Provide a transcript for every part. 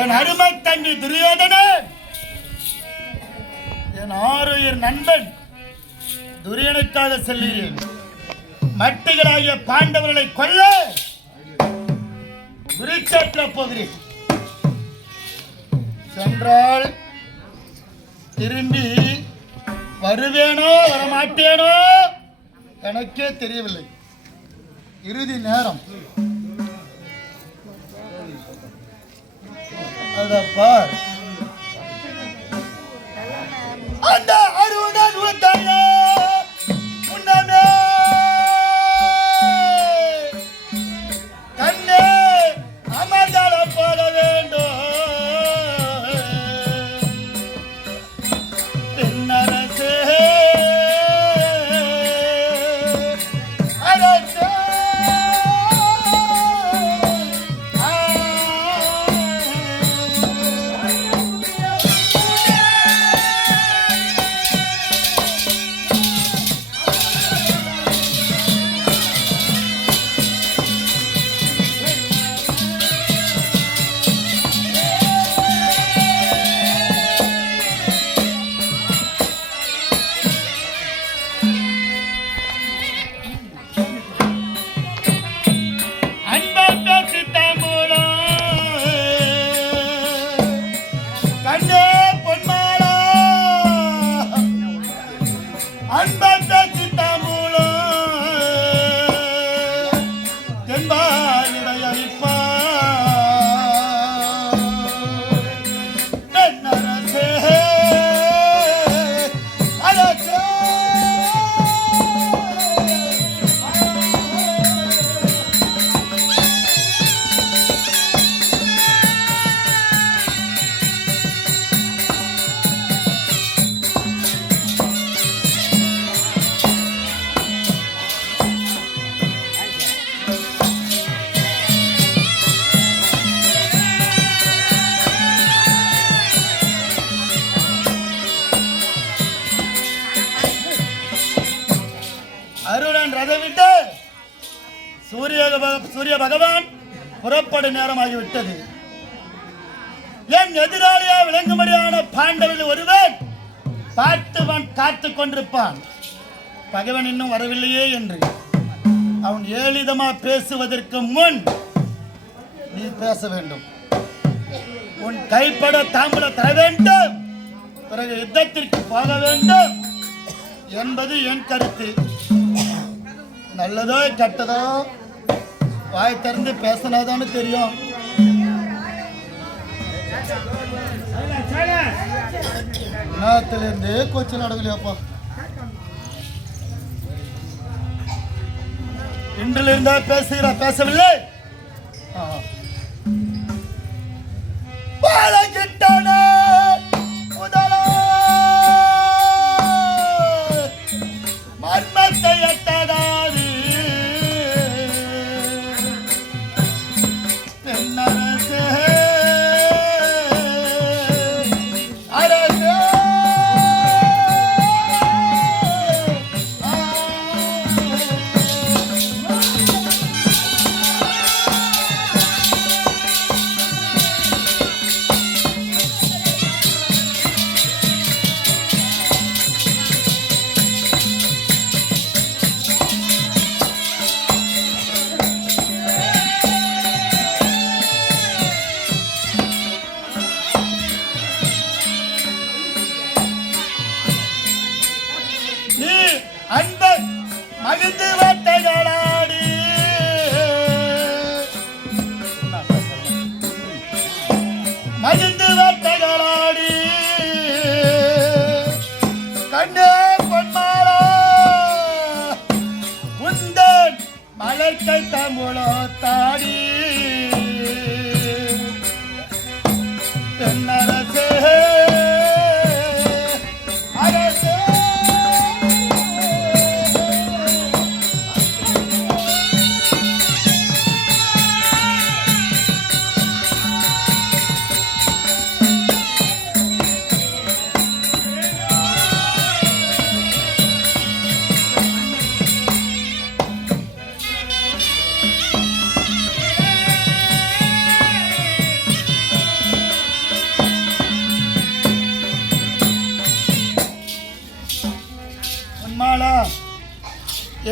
என் அருமை தம்பி துரியோதனே, என் ஆறுயிர் நண்பன் துரியனுக்காக செல்கிறேன். மட்டிகளாகிய பாண்டவர்களை கொல்ல குருச்சேத்திர போகிறேன். சென்றால் திரும்பி வருவேனோ வரமாட்டேனோ எனக்கே தெரியவில்லை. இறுதி நேரம் அதப்பார். அந்த அருணன் உத்தரே உன்னமே கண்ணே அமர்தல போட வேண்டும். தென்னரசே அரசே அருணன் ரதவிட்டு சூரிய பகவான் புறப்படும் நேரமாகிவிட்டது. என் எதிராளியா விளங்கும்படியான பாண்டவர்கள் ஒருவன் பார்த்துவன் காத்துக் கொண்டிருப்பான். பகவன் இன்னும் வரவில்லையே என்று அவன் ஏளிதமா பேசுவதற்கு முன் நீ பேச வேண்டும். உன் கைப்பட தாம்பூல தர வேண்டும், பிறகு யுத்தத்திற்கு போக வேண்டும் என்பது என் கருத்து. நல்லதோ கெட்டதோ வாய் திறந்து பேசினாதான்னு தெரியும். நேரத்திலிருந்து கொச்சு நடக்கலையாப்பா. இன்றிலிருந்தா பேசவில்லை. மர்மத்தை எட்டதாது தென்னரசே அரசே அன்பன் மகிழ்ந்து வேட்டைகளாடி மகிழ்ந்து வேட்டைகளாடி கண்ணே பொன்மாரா உந்தன் மலர்க்கை தமுளோ தாடி தென்னரசே அரசே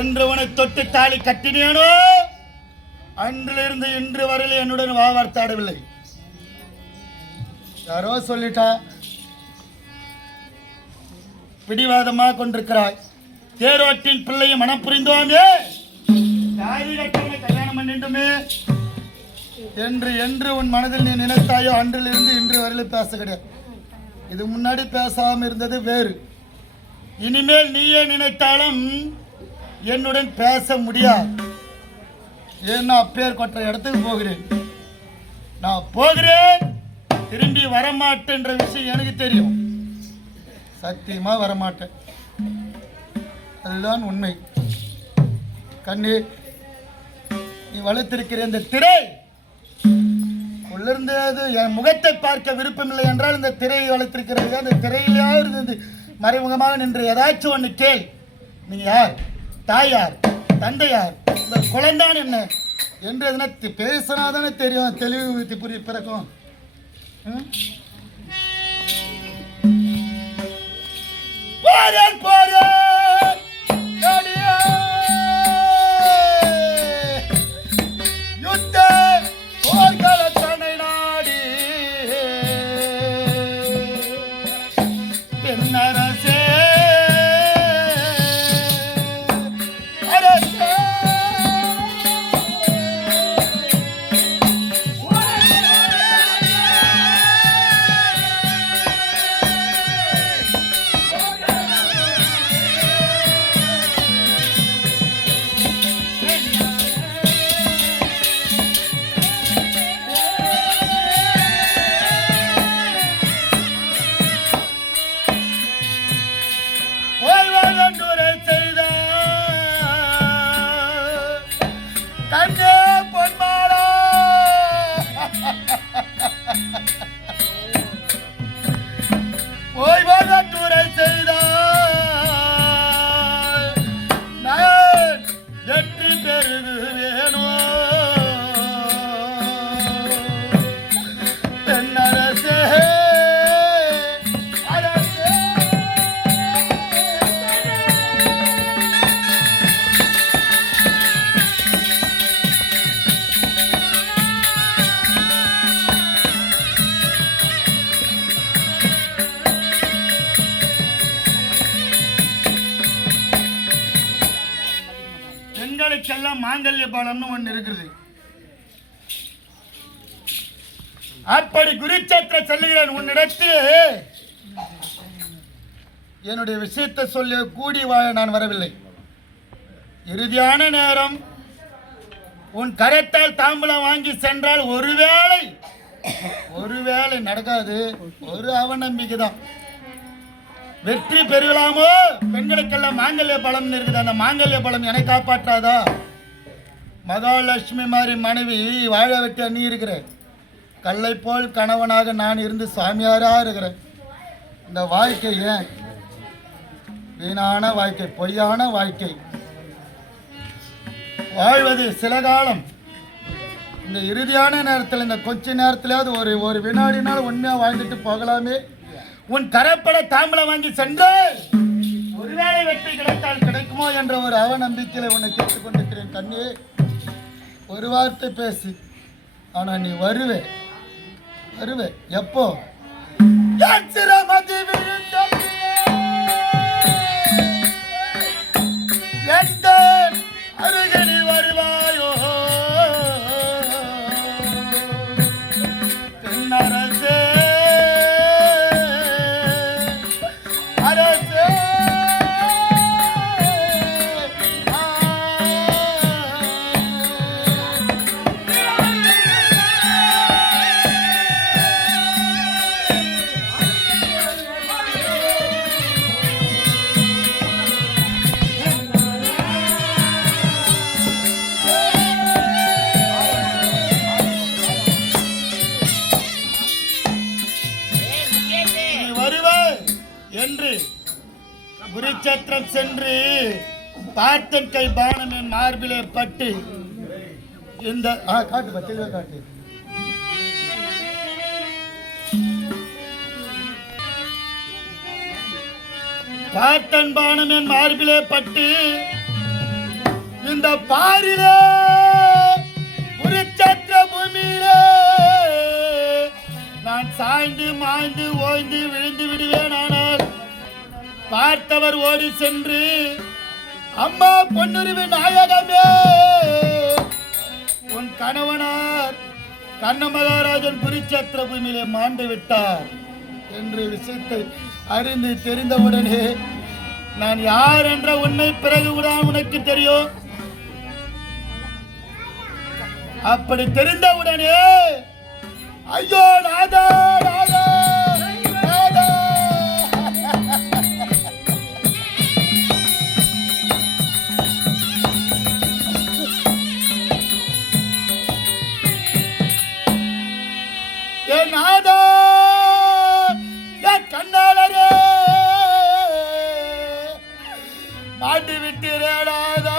என்று உன்னை தொட்டு தாலி கட்டினேனோ அன்றிலிருந்து இன்று வரையில் என்னுடன் வார்த்தாடவில்லை. யாரோ சொல்லிட்டா பிடிவாதமாக கொண்டிருக்கிறாய். தேரோட்டின் பிள்ளையை மனம் புரிந்தோமே, தாலி கட்டவனை கல்யாணம் பண்ணிட்டுமே என்று என்று உன் மனதில் நீ நினைத்தாயோ அன்றிலிருந்து இன்று வரையில் பேச கிடையாது. இது முன்னாடி பேசாமல் இருந்தது வேறு. இனிமேல் நீயே நினைத்தாலும் என்னுடன் பேச முடியாது. ஏன்னா அப்பேர் கொற்ற இடத்துக்கு போகிறேன். நான் போகிறேன், திரும்பி வரமாட்டேன்ற விஷயம் எனக்கு தெரியும். சத்தியமா வரமாட்டேன், அதுதான் உண்மை. கண்ணே, நீ வளர்த்திருக்கிற இந்த திரை உள்ளிருந்து என் முகத்தை பார்க்க விருப்பமில்லை என்றால் இந்த திரையை வளர்த்திருக்கிறது. அந்த திரையிலாவது இருந்து மறைமுகமாக நின்று ஏதாச்சும் ஒன்று கேள். நீ யார், தாய் யார், தந்தை யார், இந்த குழந்தான் என்ன என்று எதனா பேசினாதானே தெரியும், தெளிவு புரிய பிறக்கும். பெண்களுக்கெல்லாம் மாங்கல்ய பலம்னு ஒன்று இருக்குது. அப்படி குருச்சேத்திர செல்லுகிறேன் உன்னிடத்தில் என்னுடைய விஷயத்தை சொல்ல கூடி வாழ நான் வரவில்லை. இறுதியான நேரம் உன் கரத்தால் தாம்பூலம் வாங்கி சென்றால் ஒருவேளை நடக்காது. ஒரு அவநம்பிக்கை தான். வெற்றி பெறலாமோ? பெண்களுக்கெல்லாம் மாங்கல்ய பலம் இருக்குது. அந்த மாங்கல்ய பலம் என்னை காப்பாற்றாதா? மகாலட்சுமி மாதிரி மனைவி வாழ வெட்டி நீ இருக்கிற, கல்லை போல் கணவனாக நான் இருந்து சாமியாராக இருக்கிறேன். இந்த வாழ்க்கை ஏன் வீணான வாழ்க்கை, பொய்யான வாழ்க்கை. வாழ்வது சில காலம். இந்த இறுதியான நேரத்தில், இந்த கொஞ்ச நேரத்திலாவது ஒரு வினாடினால் உண்மையாக வாழ்ந்துட்டு போகலாமே. உன் கரப்பட தாம்பலம் வாங்கி சென்று ஒருவேளை வெற்றி கிடைத்தால் கிடைக்குமோ என்ற ஒரு அவநம்பிக்கையில் உன்னை கேட்டுக்கொண்டிருக்கிறேன். கண்ணே, ஒரு வார்த்தை பேசு. ஆனா நீ வருவே. எப்போ? அருகனி வருவாயோ தென்னரசே, என்று குருச்சேத்திரம் சென்று பார்த்தன் கை பானம் என் மார்பிலே பட்டு இந்த காட்டு தெளிவாக காட்டு. பார்த்தன் பானம் என் மார்பிலே பட்டு இந்த பாரிலே குருச்சேத்திர பூமியிலே நான் சாய்ந்து மாய்ந்து ஓய்ந்து விழுந்து விடுவேன். ஆனால் பார்த்தவர் ஓடி சென்று அம்மா பொன்னுருவி நாயகமே உன் கணவனார் கண்ண மகாராஜன் குருச்சேத்திர பூமியிலே மாண்டு விட்டார் என்று விஷயத்தை அறிந்து தெரிந்தவுடனே நான் யார் என்ற உன்னை பிறகுதான் உனக்கு தெரியும். அப்படி தெரிந்தவுடனே ஐயோ நாதா நாதா நாதா ஏ நாதா கண்ணாளரே மாட்டி விட்டிரேடாதா.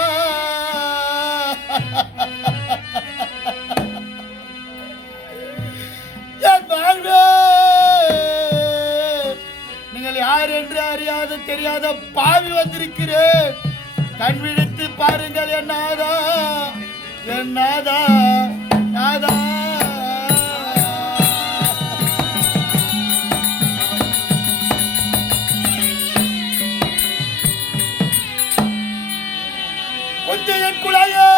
நீங்கள் யார் என்று அறியாத தெரியாத பாவி வந்திருக்கிறேன். கண் விழித்து பாருங்கள் என் நாதா என் நாதா நாதா. என் குலையே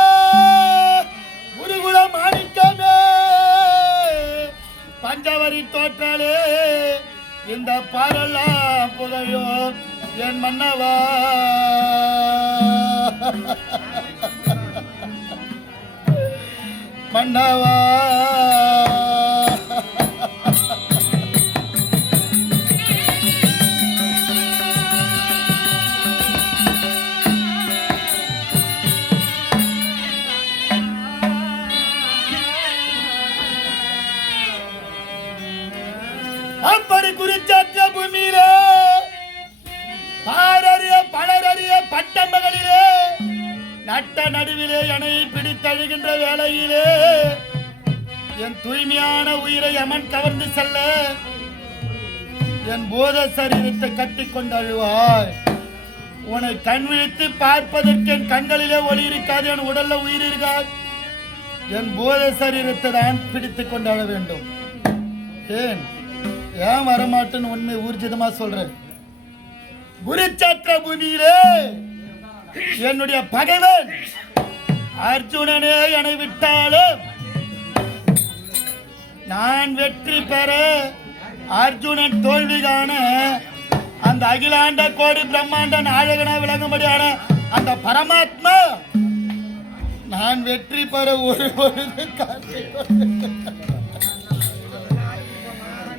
முருகுல மாணிக்கமே பஞ்சவரி தோற்றாலே இந்த பாரெல்லாம் புகையோ என் மன்னவா. மன்னவா அப்படி குருச்சேத்திர பூமியிலே பாரறிய பலரறிய பட்டமகளிலே நட்ட நடுவிலே என்னை பிடித்தழுகின்ற வேளையிலே என் தூய்மையான உயிரை அமன் கவர்ந்து செல்ல என் போத சரீரத்தை கட்டி கொண்டு அழுவாய். உன்னை கண் விழித்து பார்ப்பதற்கு என் கண்களிலே ஒளி இருக்காது, என் உடல்ல உயிர் இருக்காது. என் போத சரீரத்தை தான் பிடித்து கொண்டு அழ வேண்டும். ஏன் வரமாட்டேன்னு உண்மை ஊர்ஜிதமா சொல்றேன். குருச்சேத்திர பூமியிலே என்னுடைய பகைவன் அர்ஜுனனே என்னை விட்டாலும் நான் வெற்றி பெற அர்ஜுனன் தோல்வி காண அந்த அகிலாண்ட கோடி பிரம்மாண்ட நாயகனா விளங்கும்படியான அந்த பரமாத்மா நான் வெற்றி பெற ஒரு பொழுது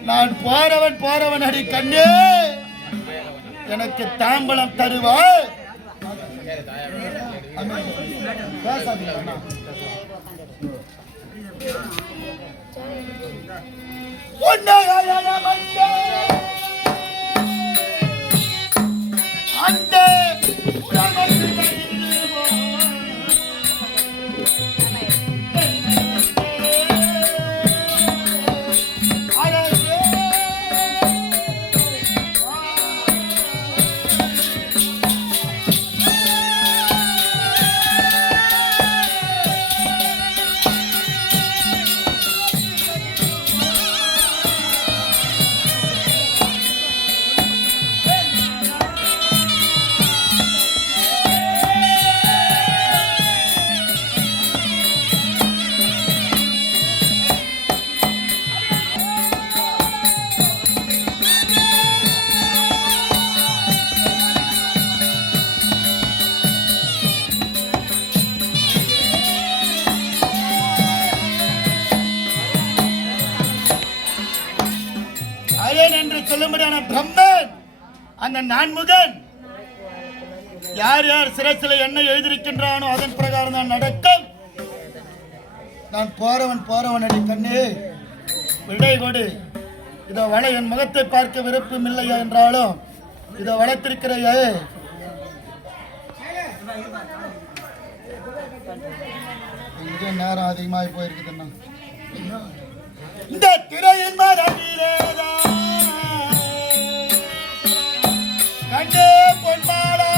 நான் போறவன் அடி கண்ணே எனக்கு தாம்பலம் தருவாய். அந்த என்று சொல்லும்படியான பிரம்மன் அந்த நான்முகன் யார் யார் சிரசில என்ன எழுதியிருக்கின்றானோ அதன் பிரகாரம் தான் நடக்கும். நான் போறவன் அடி கண்ணே விடை கொடு. இதோ வள என் முகத்தை பார்க்க விருப்பம் இல்லையா என்றாலும் இதோ வளர்த்திருக்கிறையே நேரம் அதிகமாகி போயிருக்குதுன்னா இந்த திரையின் மரபிலேதான் கண்டே பொன்மாலா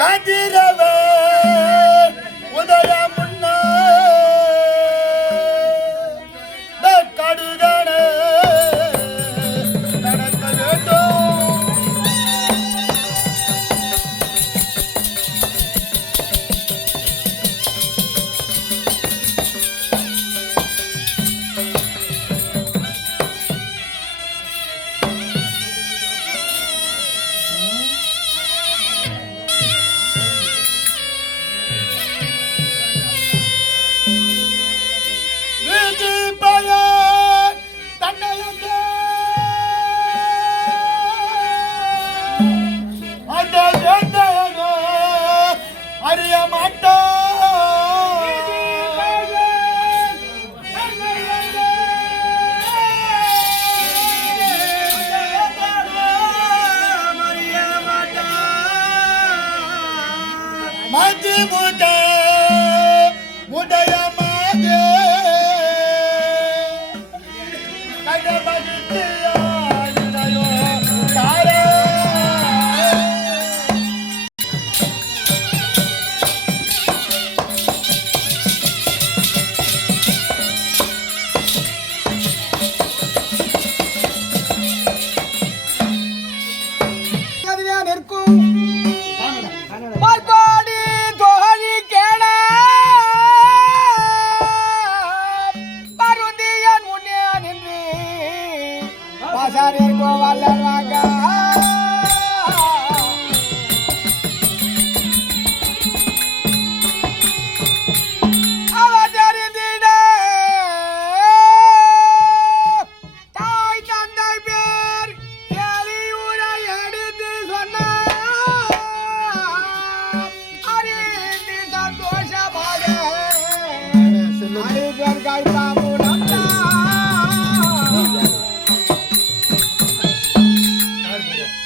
கதிரவ உதய முன்ன கடுகன நடக்க வேண்டும். அறிய மாட்டோம். மதி முட முடைய மாதே கடமதியா